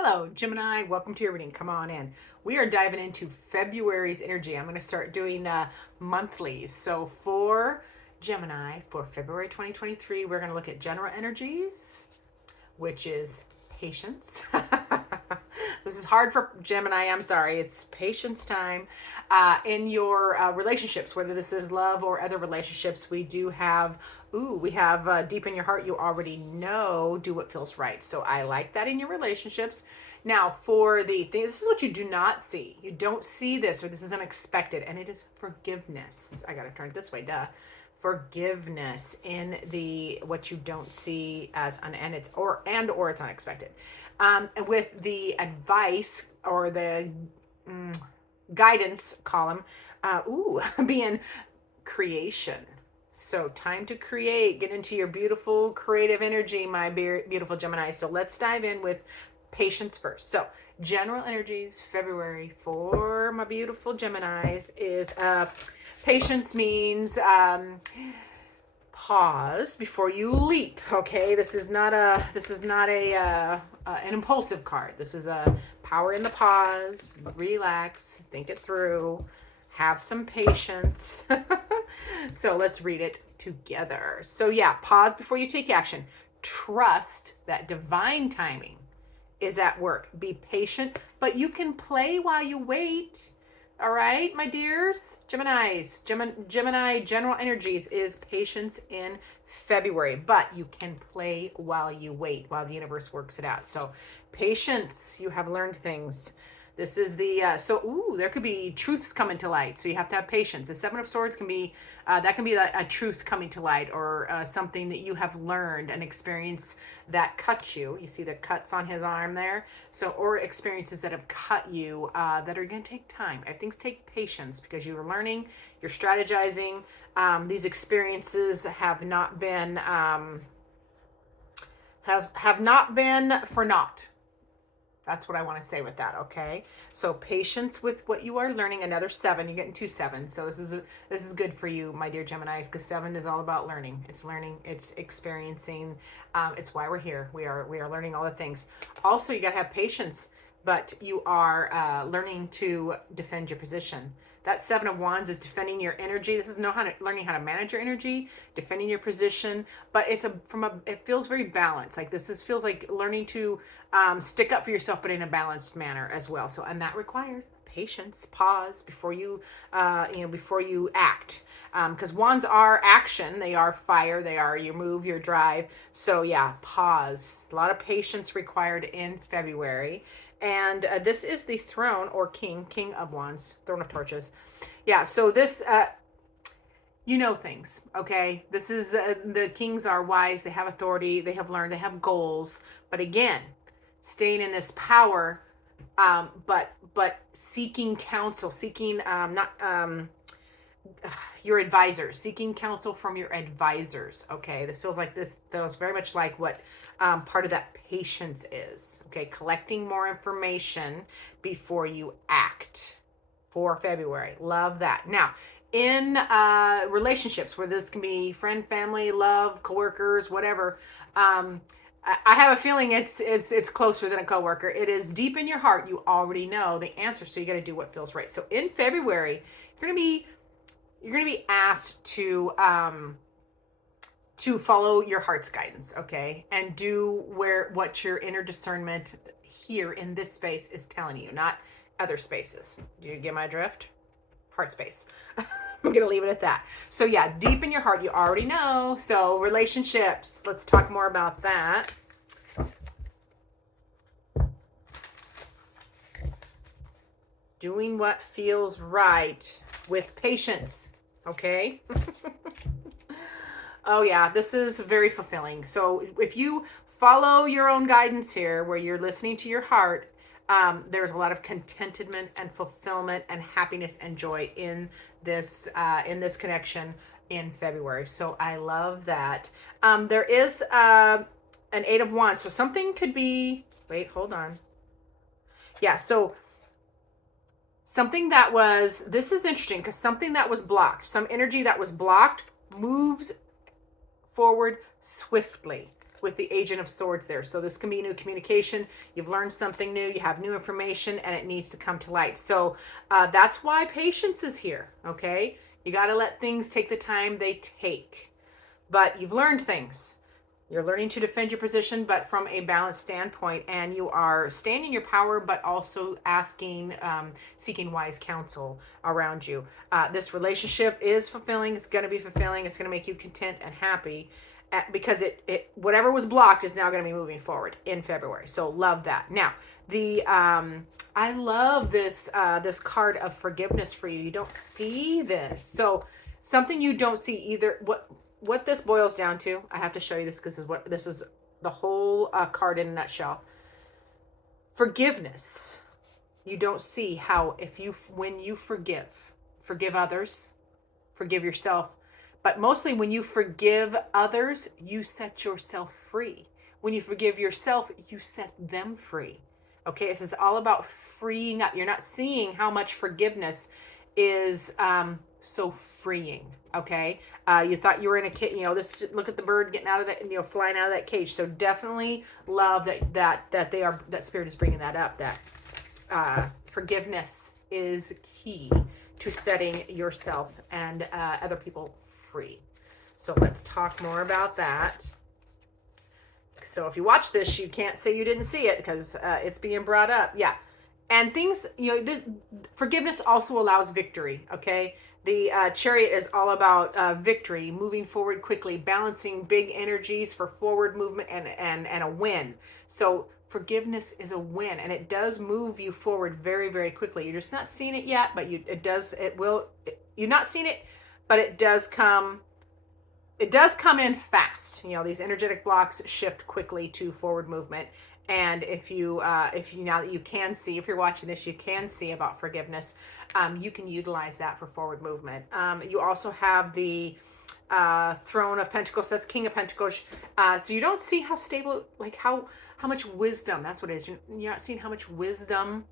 Hello, Gemini. Welcome to your reading. Come on in. We are diving into February's energy. I'm going to start doing the monthlies. So for Gemini, for February 2023, we're going to look at general energies, which is patience. This is hard for Gemini. I'm sorry. It's patience time. In your relationships, whether this is love or other relationships, we do have, we have deep in your heart, you already know, do what feels right. So I like that in your relationships. Now, for the thing, this is what you do not see. You don't see this, or this is unexpected, and it is forgiveness. I got to turn it this way, duh. Forgiveness in the what you don't see as and it's or it's unexpected. With the advice or the guidance column, being creation. So time to create, get into your beautiful creative energy, my beautiful Gemini. So let's dive in with patience first. So general energies, February for my beautiful Geminis is patience means pause before you leap. Okay, this is not a an impulsive card. This is a power in the pause. Relax, think it through, have some patience. So let's read it together. So yeah, pause before you take action. Trust that divine timing is at work. Be patient, but you can play while you wait. All right, my dears, Geminis, Gemini general energies is patience in February, but you can play while you wait, while the universe works it out. So patience, you have learned things. This is the, there could be truths coming to light. So you have to have patience. The Seven of Swords can be, that can be a truth coming to light, or something that you have learned, an experience that cut you. You see the cuts on his arm there? So, or experiences that have cut you that are going to take time. Things take patience because you're learning, you're strategizing. These experiences have not been, have not been for naught. That's what I want to say with that, okay? So patience with what you are learning. Another 7. You're getting 2 7s. So this is good for you, my dear Geminis, because 7 is all about learning. It's learning. It's experiencing. It's why we're here. We are learning all the things. Also, you got to have patience, but you are learning to defend your position. That 7 of Wands is defending your energy. This is learning how to manage your energy, defending your position. But it feels very balanced. Like feels like learning to stick up for yourself, but in a balanced manner as well. So, and that requires patience. Pause before you, before you act. Because wands are action. They are fire. They are your move, your drive. So yeah, pause. A lot of patience required in February. And this is the throne or king of wands, throne of torches. Yeah, so this, things, okay? This is, the kings are wise. They have authority. They have learned. They have goals. But again, staying in this power, but seeking counsel, seeking, your advisors, seeking counsel from your advisors. Okay, this feels very much like what part of that patience is. Okay, collecting more information before you act for February. Love that. Now, in relationships, where this can be friend, family, love, coworkers, whatever. I have a feeling it's closer than a coworker. It is deep in your heart. You already know the answer, so you got to do what feels right. So in February, you're going to be asked to follow your heart's guidance, okay? And do what your inner discernment here in this space is telling you, not other spaces. Do you get my drift? Heart space. I'm going to leave it at that. So yeah, deep in your heart, you already know. So relationships, let's talk more about that. Doing what feels right with patience, okay? Oh yeah, this is very fulfilling. So if you follow your own guidance here, where you're listening to your heart, there's a lot of contentment and fulfillment and happiness and joy in this connection in February. So I love that. There is an 8 of Wands. So something could be, wait, hold on. Yeah, so this is interesting because something that was blocked, some energy that was blocked moves forward swiftly. with the Agent of Swords there. So this can be new communication. You've learned something new. You have new information, and it needs to come to light. So that's why patience is here, okay? You got to let things take the time they take. But you've learned things. You're learning to defend your position, but from a balanced standpoint, and you are staying in your power, but also asking, seeking wise counsel around you. This relationship is fulfilling. It's going to be fulfilling. It's going to make you content and happy, because it whatever was blocked is now going to be moving forward in February. So love that. Now, I love this card of forgiveness for you. You don't see this, so something you don't see either. What this boils down to, I have to show you this because this is the whole card in a nutshell. Forgiveness. You don't see how when you forgive others, forgive yourself, but mostly when you forgive others, you set yourself free. When you forgive yourself, you set them free. Okay, this is all about freeing up. You're not seeing how much forgiveness is so freeing. Okay, you thought you were in a cage. Look at the bird getting out of that, flying out of that cage. So definitely love that Spirit is bringing that up. That forgiveness is key to setting yourself and other people free. So let's talk more about that. So if you watch this, you can't say you didn't see it because it's being brought up. Yeah. And things, forgiveness also allows victory, okay? The Chariot is all about victory, moving forward quickly, balancing big energies for forward movement and a win. So forgiveness is a win, and it does move you forward very, very quickly. You're just not seeing it yet, but you're not seeing it, but it does come in fast. These energetic blocks shift quickly to forward movement. And if you now that you can see, if you're watching this, you can see about forgiveness, you can utilize that for forward movement. You also have the Throne of Pentacles. That's King of Pentacles. So you don't see how stable, like how much wisdom, that's what it is. You're not seeing how much wisdom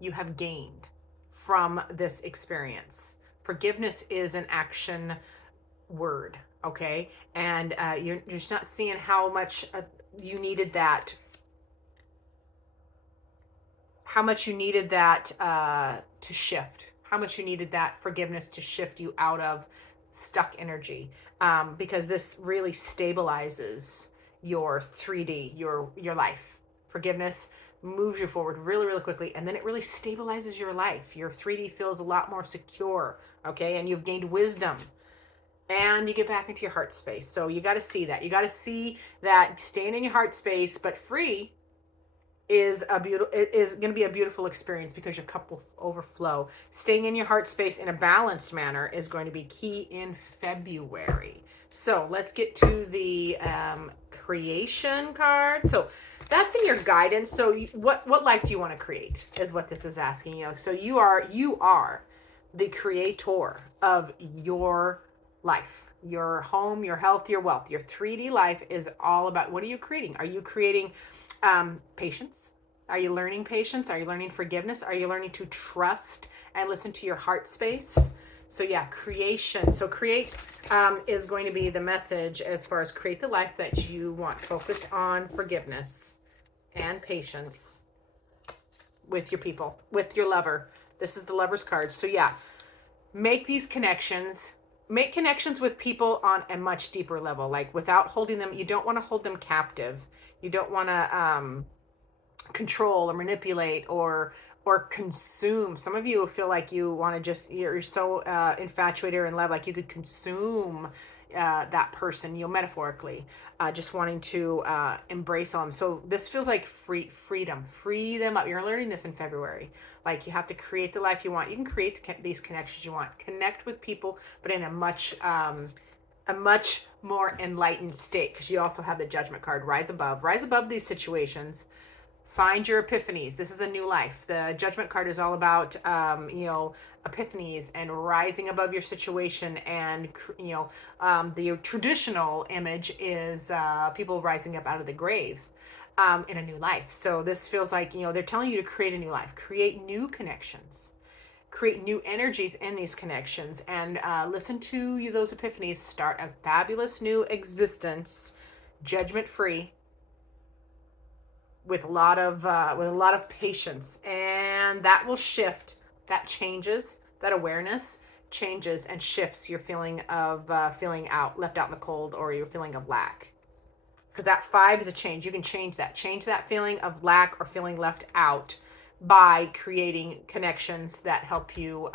you have gained from this experience. Forgiveness is an action word, okay? And you're just not seeing how much you needed that. How much you needed that to shift. How much you needed that forgiveness to shift you out of stuck energy, because this really stabilizes your 3D, your life. Forgiveness moves you forward really, really quickly, and then it really stabilizes your life. Your 3D feels a lot more secure, okay? And you've gained wisdom, and you get back into your heart space. So you got to see that. You got to see that staying in your heart space but free is going to be a beautiful experience because your cup will overflow. Staying in your heart space in a balanced manner is going to be key in February. So let's get to the creation card. So that's in your guidance. So what life do you want to create is what this is asking you. So you are the creator of your life, your home, your health, your wealth. Your 3D life is all about, what are you creating? Are you creating patience? Are you learning patience? Are you learning forgiveness? Are you learning to trust and listen to your heart space? So yeah, creation. So create is going to be the message as far as create the life that you want. Focus on forgiveness and patience with your people, with your lover. This is the Lover's card. So yeah, make these connections. Make connections with people on a much deeper level, like without holding them. You don't want to hold them captive. You don't want to control or manipulate or consume. Some of you feel like you want to you're so infatuated or in love, like you could consume that person, metaphorically, just wanting to embrace them. So this feels like freedom. Free them up. You're learning this in February. Like you have to create the life you want. You can create these connections you want. Connect with people, but in a much more enlightened state, because you also have the Judgment card. Rise above these situations. Find your epiphanies. This is a new life. The Judgment card is all about, epiphanies and rising above your situation. And, the traditional image is people rising up out of the grave in a new life. So this feels like, they're telling you to create a new life, create new connections, create new energies in these connections, and listen to those epiphanies. Start a fabulous new existence judgment free, with a lot of patience, and that will shift. That changes. That awareness changes and shifts your feeling of feeling left out in the cold, or your feeling of lack. Because that 5 is a change. You can change that feeling of lack or feeling left out by creating connections that help you,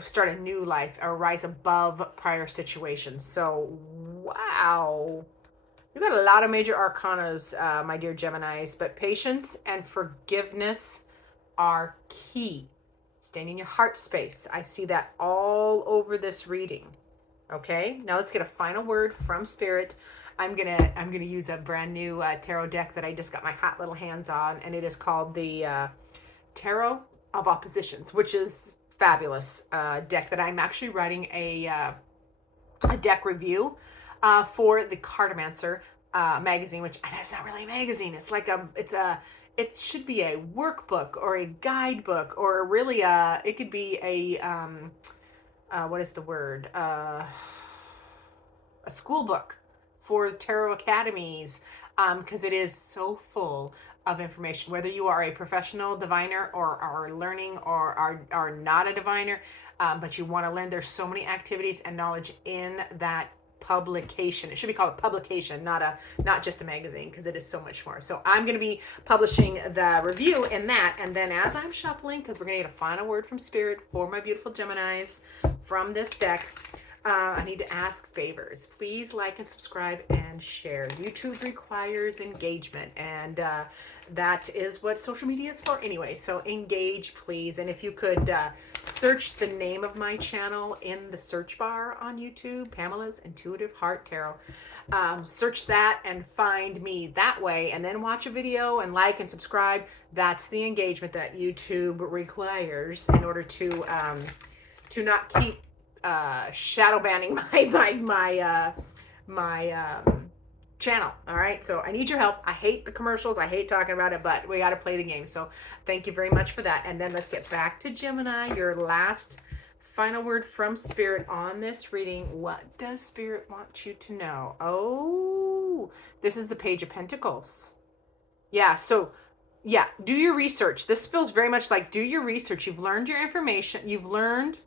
start a new life or rise above prior situations. So, wow. You've got a lot of major arcanas, my dear Geminis, but patience and forgiveness are key. Staying in your heart space. I see that all over this reading. Okay, now let's get a final word from Spirit. I'm gonna use a brand new tarot deck that I just got my hot little hands on, and it is called the Tarot of Oppositions, which is fabulous deck that I'm actually writing a deck review for the Cartomancer magazine, which it's not really a magazine. It's like it should be a workbook or a guidebook, or really it could be a what is the word? A school book for tarot academies, because it is so full of information. Whether you are a professional diviner or are learning or are not a diviner, but you want to learn, there's so many activities and knowledge in that publication. It should be called a publication, not just a magazine, because it is so much more. So I'm going to be publishing the review in that, and then as I'm shuffling, because we're going to get a final word from Spirit for my beautiful Geminis from this deck, I need to ask favors. Please like and subscribe and share. YouTube requires engagement, and that is what social media is for anyway. So engage, please. And if you could search the name of my channel in the search bar on YouTube, Pamela's Intuitive Heart Tarot. Search that and find me that way, and then watch a video and like and subscribe. That's the engagement that YouTube requires in order to not keep shadow banning my channel. All right, so I need your help. I hate the commercials, I hate talking about it, but we got to play the game. So thank you very much for that. And then let's get back to Gemini, your last final word from Spirit on this reading. What does Spirit want you to know? Oh, this is the Page of Pentacles. Yeah, so yeah, do your research. This feels very much like do your research. You've learned your information. You've learned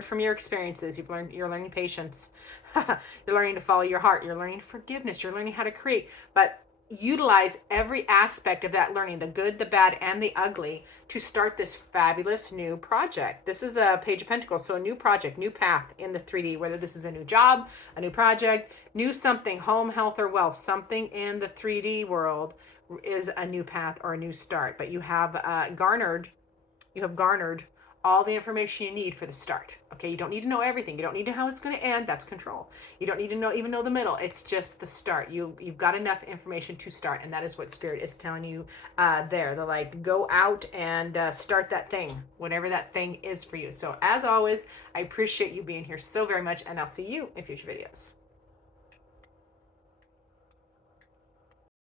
from your experiences. You're learning patience. You're learning to follow your heart. You're learning forgiveness. You're learning how to create. But utilize every aspect of that learning, the good, the bad, and the ugly, to start this fabulous new project. This is a Page of Pentacles, so a new project, new path in the 3D, whether this is a new job, a new project, new something, home, health, or wealth, something in the 3D world is a new path or a new start. But you have garnered all the information you need for the start. Okay, you don't need to know everything. You don't need to know how it's going to end. That's control. You don't need to even know the middle. It's just the start. You've got enough information to start, and that is what Spirit is telling you there. They're like, go out and start that thing, whatever that thing is for you. So as always, I appreciate you being here so very much, and I'll see you in future videos.